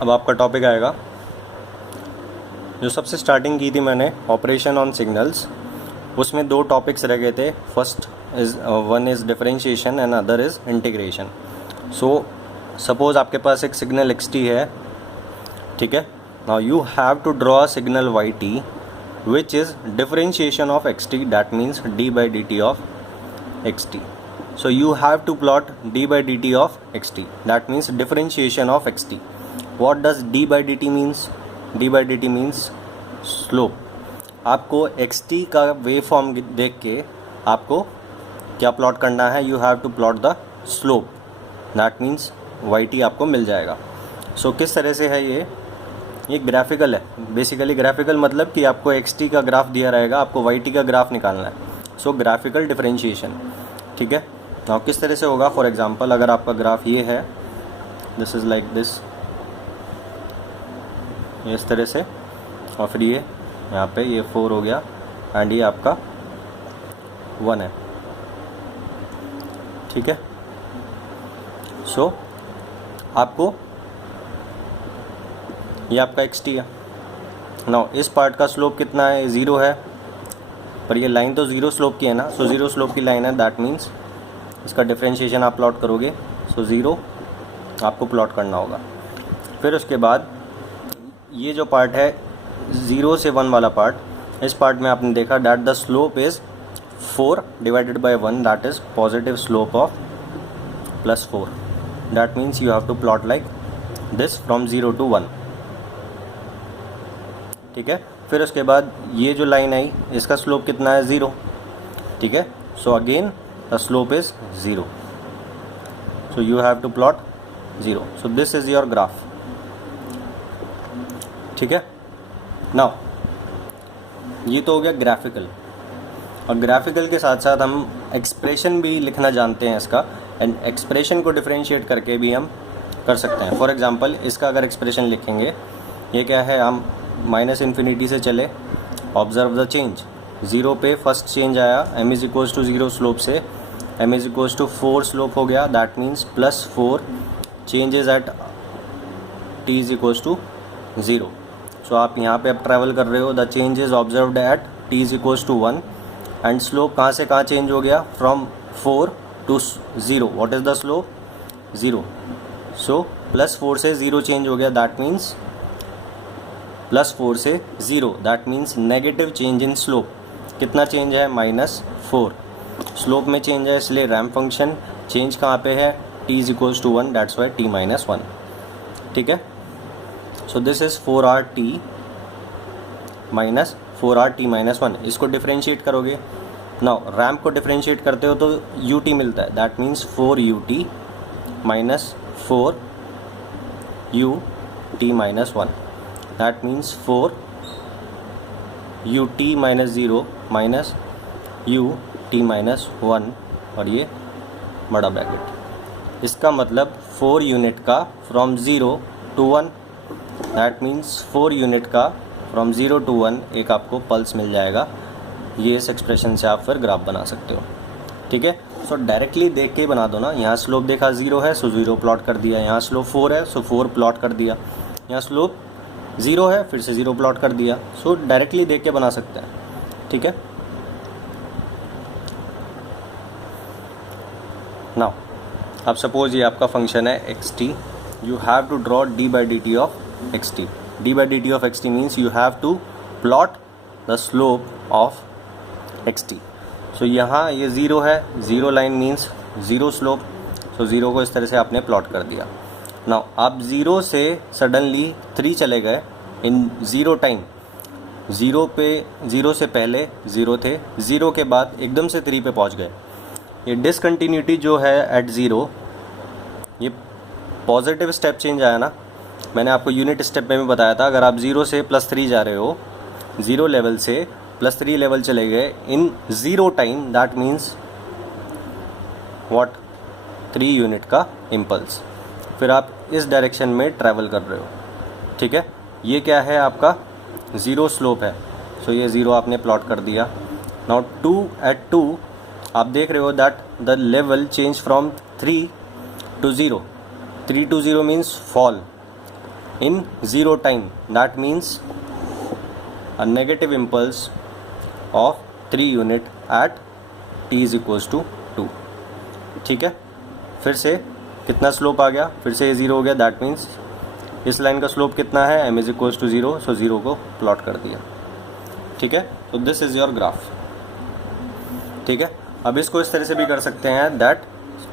अब आपका टॉपिक आएगा जो सबसे स्टार्टिंग की थी मैंने, ऑपरेशन ऑन सिग्नल्स। उसमें दो टॉपिक्स रह गए थे। First is one is differentiation and other is integration. So suppose आपके पास एक सिग्नल xt है, ठीक है। Now you have to draw a signal yt which is differentiation of xt, that means d/dt of xt. So you have to plot d/dt of xt, that means differentiation of xt. What does d/dt means? d/dt means slope. आपको xt का wave form देख के आपको क्या plot करना है? You have to plot the slope, that means yt आपको मिल जाएगा. सो किस तरह से है ये ग्राफिकल है. बेसिकली ग्राफिकल मतलब कि आपको xt का ग्राफ दिया रहेगा, आपको yt का ग्राफ निकालना है. सो ग्राफिकल डिफरेंशिएशन, ठीक है. नाउ किस तरह से होगा? फॉर एग्जांपल अगर आपका ग्राफ ये है, दिस इज़ लाइक दिस, इस तरह से, और फिर ये यहाँ पे ये 4 हो गया एंड ये आपका 1 है, ठीक है. सो आपको ये आपका xt है. नाउ इस पार्ट का स्लोप कितना है? 0 है, पर ये लाइन तो 0 स्लोप की है ना. सो 0 स्लोप की लाइन है, दैट मीन्स इसका डिफरेंशिएशन आप प्लॉट करोगे. सो 0 आपको प्लॉट करना होगा. फिर उसके बाद ये जो पार्ट है 0 से 1 वाला पार्ट, इस पार्ट में आपने देखा that the slope is 4 divided by 1, that is positive slope of +4. That means you have to plot like this from 0 to 1, ठीक है. फिर उसके बाद ये जो लाइन आई इसका स्लोप कितना है? 0, ठीक है. So again the slope is 0, so you have to plot 0. so this is your graph, ठीक है. नाउ ये तो हो गया ग्राफिकल, और ग्राफिकल के साथ साथ हम एक्सप्रेशन भी लिखना जानते हैं इसका, एंड एक्सप्रेशन को डिफरेंशिएट करके भी हम कर सकते हैं. फॉर एग्जांपल इसका अगर एक्सप्रेशन लिखेंगे, ये क्या है? हम -∞ से चले, ऑब्जर्व द चेंज. 0 पे फर्स्ट चेंज आया, m is equals to 0 slope से m is equals to 4 slope हो गया, that means +4 changes at t is equals to 0. So आप यहाँ पे अब ट्रैवल कर रहे हो, the change is observed at t is equals to 1, and slope कहाँ से कहाँ चेंज हो गया? From 4 to 0. What is the slope? 0. So +4 से 0 चेंज हो गया, दैट मीन्स +4 से 0, that means negative change in slope. कितना चेंज है? -4. स्लोप में चेंज है, इसलिए रैम्प फंक्शन चेंज कहाँ पे है? t is equals to 1, that's why t-1, ठीक है. So this is 4rt minus 4rt-1. इसको डिफरेंशिएट करोगे. नाउ रैम्प को डिफरेंशिएट करते हो तो ut मिलता है, that means 4ut minus 4ut-1, that means 4ut-0 minus ut-1, और ये बड़ा ब्रैकेट. इसका मतलब 4 यूनिट का from 0 to 1, that means 4 unit का फ्रॉम 0 to 1 एक आपको पल्स मिल जाएगा. ये इस एक्सप्रेशन से आप फिर ग्राफ बना सकते हो, ठीक है. सो डायरेक्टली देख के बना दो ना. यहाँ स्लोप देखा 0 है, सो 0 प्लॉट कर दिया. यहाँ स्लोप 4 है, सो 4 प्लॉट कर दिया. यहाँ स्लोप 0 है, फिर से 0 प्लॉट कर दिया. सो डायरेक्टली देख के बना सकते हैं, ठीक है. नाउ अब सपोज ये आपका फंक्शन है xt. You have to draw d/dt of xt. d/dt of xt means you have to plot the slope of xt. So यहाँ ये 0 है, 0 लाइन मीन्स 0 स्लोप. सो 0 को इस तरह से आपने प्लॉट कर दिया. नाउ आप 0 से सडनली 3 चले गए इन 0 टाइम. 0 से पहले 0 थे, 0 के बाद एकदम से 3 पे पहुँच गए. ये डिसकंटिन्यूटी जो है एट 0, ये पॉजिटिव स्टेप चेंज आया ना. मैंने आपको यूनिट स्टेप में भी बताया था. अगर आप 0 से +3 जा रहे हो, 0 लेवल से +3 लेवल चले गए इन 0 time, that means what? 3 unit का इम्पल्स. फिर आप इस डायरेक्शन में ट्रैवल कर रहे हो, ठीक है. ये क्या है? आपका 0 स्लोप है. सो ये 0 आपने प्लॉट कर दिया. नाउ 2 आप देख रहे हो that the level change from 3 to 0. 3 to 0 means fall. in 0 time, that means a negative impulse of 3 unit at t is equals to 2. ठीक है, फिर से कितना स्लोप आ गया, फिर से ये 0 हो गया, दैट मीन्स इस लाइन का स्लोप कितना है, m इज इक्वल्स टू 0, सो 0 को प्लॉट कर दिया. ठीक है, तो दिस इज़ योर ग्राफ. ठीक है, अब इसको इस तरह से भी कर सकते हैं दैट,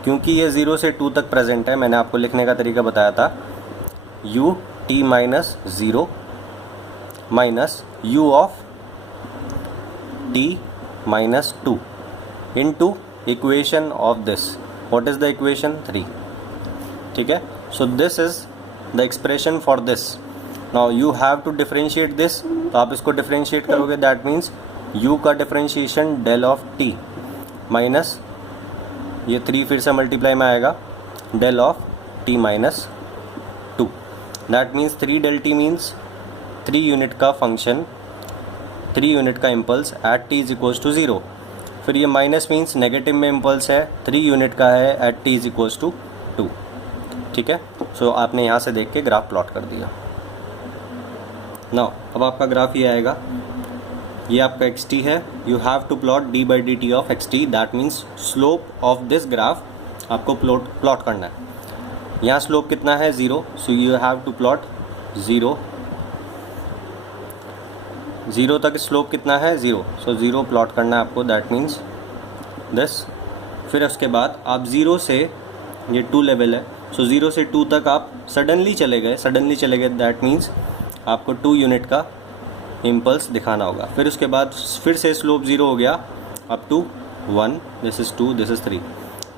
क्योंकि ये 0 से 2 तक प्रेजेंट है, मैंने आपको लिखने का तरीका बताया था, u t minus 0 minus u of t minus 2 into equation of this. What is the equation? 3. ठीक है, so this is the expression for this. Now you have to differentiate this. तो आप इसको differentiate करोगे, that means u का differentiation del of t minus ये 3 फिर से मल्टीप्लाई में आएगा del of t minus 2. That means 3 del t means 3 unit का फंक्शन, 3 यूनिट का impulse at t is equals to 0. फिर ये माइनस मीन्स नेगेटिव में इम्पल्स है, 3 यूनिट का है at t is equals to 2. ठीक है, सो आपने यहाँ से देख के ग्राफ प्लॉट कर दिया. नाउ अब आपका ग्राफ ये आएगा, ये आपका xt है, you have to plot d by d t of xt, that means slope of this graph आपको प्लॉट करना है. यहाँ स्लोप कितना है, 0, so you have to plot 0 तक स्लोप कितना है, 0, सो 0 प्लॉट करना है आपको, दैट मीन्स दिस. फिर उसके बाद आप 0 से, ये 2 लेवल है, सो 0 से 2 तक आप सडनली चले गए, दैट मीन्स आपको 2 यूनिट का इम्पल्स दिखाना होगा. फिर उसके बाद फिर से स्लोप 0 हो गया up to 1, this is 2, this is 3.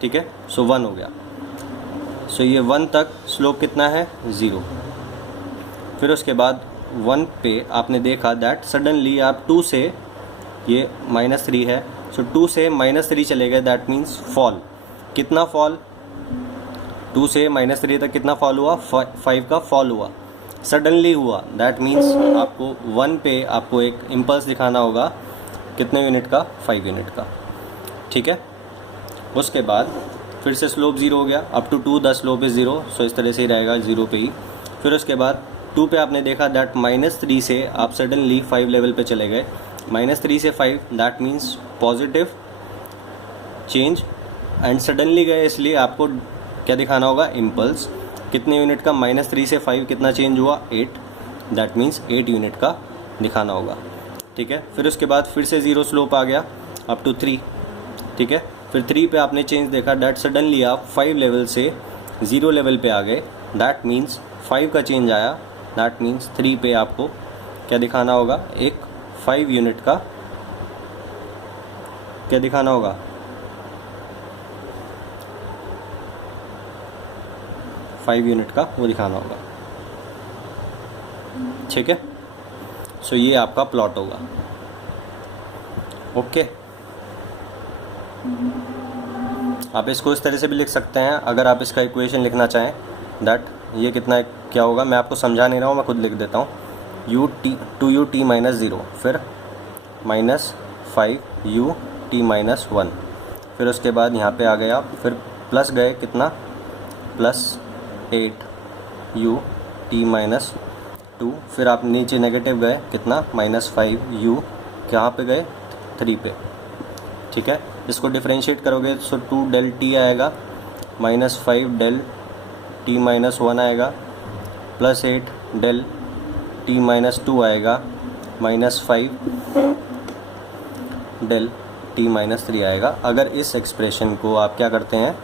ठीक है, सो 1 हो गया, सो ये 1 तक स्लोप कितना है, 0. फिर उसके बाद 1 पे आपने देखा दैट सडनली आप 2 से, ये -3 है, सो 2 से -3 चले गए, दैट मीन्स फॉल. कितना फॉल, 2 से -3 तक कितना फॉल हुआ, 5 का फॉल हुआ, सडनली हुआ, दैट मीन्स आपको 1 पे आपको एक इम्पल्स दिखाना होगा, कितने यूनिट का, 5 यूनिट का. ठीक है, उसके बाद फिर से स्लोप 0 हो गया, up to 2 the slope is 0, so इस तरह से ही रहेगा 0 पे ही. फिर उसके बाद 2 पे आपने देखा दैट -3 से आप सडनली 5 लेवल पे चले गए, -3 से 5, that means positive change, and suddenly गए इसलिए आपको क्या दिखाना होगा, इम्पल्स. कितने यूनिट का, -3 से 5 कितना चेंज हुआ, 8, दैट मीन्स 8 यूनिट का दिखाना होगा. ठीक है, फिर उसके बाद फिर से 0 स्लोप आ गया अप टू 3. ठीक है, फिर 3 पे आपने चेंज देखा दैट सडनली आप 5 लेवल से 0 लेवल पे आ गए, दैट मीन्स 5 का चेंज आया, दैट मीन्स 3 पे आपको क्या दिखाना होगा, एक 5 यूनिट का क्या दिखाना होगा, 5 यूनिट का वो दिखाना होगा. ठीक है, सो ये आपका प्लॉट होगा. ओके, आप इसको इस तरह से भी लिख सकते हैं, अगर आप इसका इक्वेशन लिखना चाहें दैट ये कितना क्या होगा, मैं आपको समझा नहीं रहा हूँ, मैं खुद लिख देता हूँ. u t माइनस 0, फिर -5 u t माइनस 1, फिर उसके बाद यहाँ पे आ गए आप, फिर प्लस गए कितना, +8 u t माइनस 2, फिर आप नीचे नेगेटिव गए कितना, -5 u कहाँ पे गए, 3 पे. ठीक है, इसको डिफरेंशिएट करोगे सो 2 del t आएगा, -5 del t माइनस 1 आएगा, +8 del t माइनस 2 आएगा, -5 del t माइनस 3 आएगा. अगर इस एक्सप्रेशन को आप क्या करते हैं,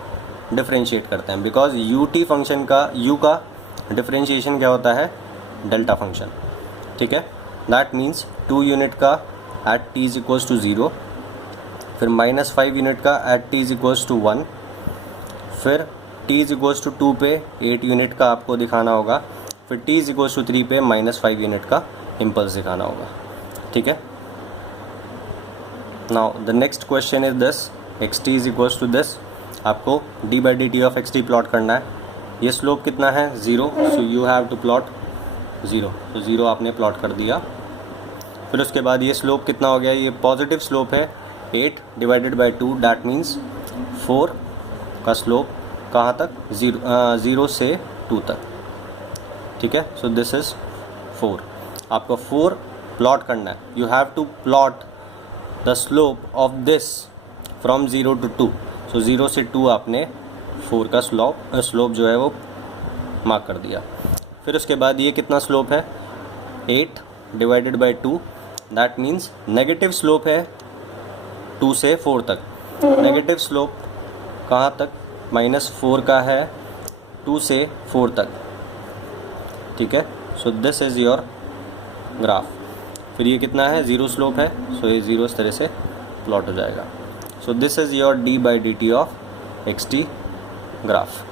डिफरेंशिएट करते हैं, बिकॉज u t फंक्शन का, u का डिफरेंशिएशन क्या होता है, डेल्टा फंक्शन. ठीक है, दैट मीन्स 2 यूनिट का at t is equals to 0, फिर -5 यूनिट का at t is equals to 1, फिर t इज इक्वल्स टू 2 पे 8 यूनिट का आपको दिखाना होगा, फिर t इज इक्वल्स टू 3 पे -5 यूनिट का इम्पल्स दिखाना होगा. ठीक है, now the next question is this, xt is equals to this, आपको d by d t of xt plot करना है. ये स्लोप कितना है, 0, so you have to plot 0, तो 0 आपने प्लॉट कर दिया. फिर उसके बाद ये स्लोप कितना हो गया, ये पॉजिटिव स्लोप है, 8 डिवाइडेड बाई 2, दैट मीन्स 4 का स्लोप कहाँ तक, 0 से 2 तक. ठीक है। सो दिस इज़ 4, आपको 4 प्लॉट करना है। You have to plot the slope of this from 0 to 2। So 0 से 2 आपने 4 का स्लोप जो है वो मार्क कर दिया। फिर उसके बाद ये कितना स्लोप है, 8 divided by 2, that means negative slope है 2 से 4 तक। नेगेटिव स्लोप कहाँ तक, -4 का है 2 से 4 तक, ठीक है। So this is your graph. फिर ये कितना है, 0 स्लोप है, सो ये 0 इस तरह से प्लॉट हो जाएगा। So this is your d/dt of xt graph,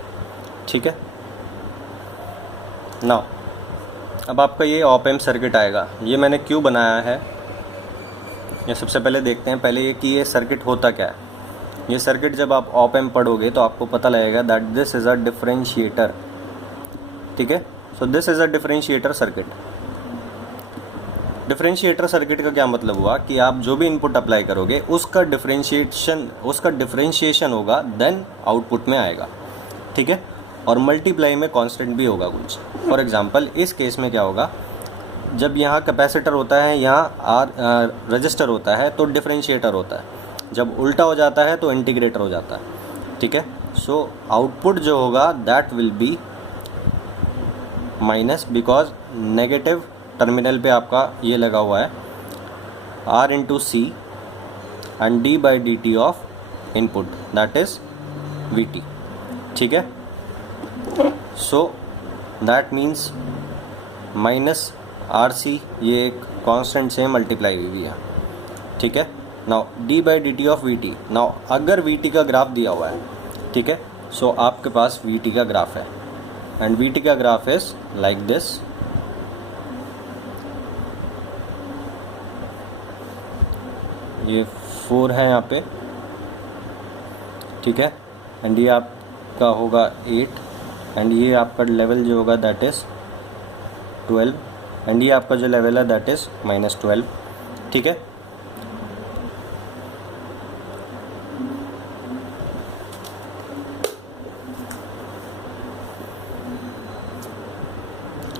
ठीक है। नाउ अब आपका ये ऑप एम्प सर्किट आएगा। ये मैंने क्यों बनाया है, ये सबसे पहले देखते हैं पहले ये कि ये सर्किट होता क्या है। ये सर्किट जब आप ऑप एम्प पढ़ोगे तो आपको पता लगेगा that this is a differentiator, ठीक है। So this is a differentiator circuit. Differentiator circuit का क्या मतलब हुआ कि आप जो भी इनपुट अप्लाई करोगे उसका डिफरेंशिएशन होगा, देन आउटपुट में आएगा, ठीक है। और मल्टीप्लाई में कांस्टेंट भी होगा कुछ। फॉर एग्जांपल इस केस में क्या होगा, जब यहाँ कैपेसिटर होता है, यहाँ रजिस्टर होता है तो डिफरेंशिएटर होता है। जब उल्टा हो जाता है तो इंटीग्रेटर हो जाता है, ठीक है। सो आउटपुट जो होगा that will be minus, because negative terminal पे आपका ये लगा हुआ है R into C and d/dt of input that is VT, ठीक है। So that means minus RC, ये एक कांस्टेंट से मल्टीप्लाई हुई है, ठीक है। Now d/dt of VT। Now अगर VT का ग्राफ दिया हुआ है, ठीक है, सो आपके पास VT का ग्राफ है एंड VT का ग्राफ इज लाइक दिस। ये 4 है यहाँ पे, ठीक है, एंड ये आपका होगा 8 एंड ये आपका लेवल जो होगा दैट इज़ 12 एंड ये आपका जो लेवल है दैट इज़ -12, ठीक है।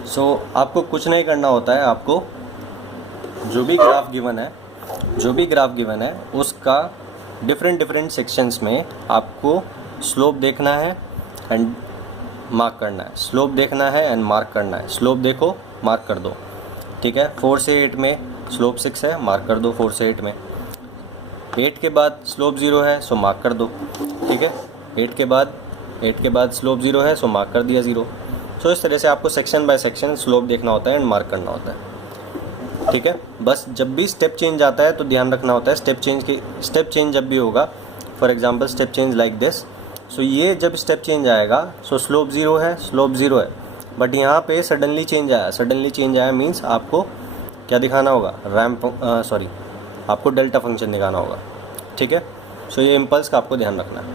सो आपको कुछ नहीं करना होता है, आपको जो भी ग्राफ गिवन है उसका डिफरेंट सेक्शंस में आपको स्लोप देखना है एंड मार्क करना है, स्लोप देखना है एंड मार्क करना है। स्लोप देखो, मार्क कर दो, ठीक है। 4 से 8 में स्लोप 6 है, मार्क कर दो 4 से 8 में। 8 के बाद स्लोप 0 है, सो मार्क कर दो, ठीक है। 8 के बाद स्लोप 0 है, सो मार्क कर दिया 0। सो इस तरह से आपको सेक्शन बाय सेक्शन स्लोप देखना होता है एंड मार्क करना होता है, ठीक है। बस जब भी स्टेप चेंज आता है तो ध्यान रखना होता है स्टेप चेंज जब भी होगा, for example step change like this. So ये जब स्टेप चेंज आएगा, सो स्लोप 0 है, बट यहाँ पे सडनली चेंज आया मीन्स आपको क्या दिखाना होगा, आपको डेल्टा फंक्शन दिखाना होगा, ठीक है। सो ये इम्पल्स का आपको ध्यान रखना है।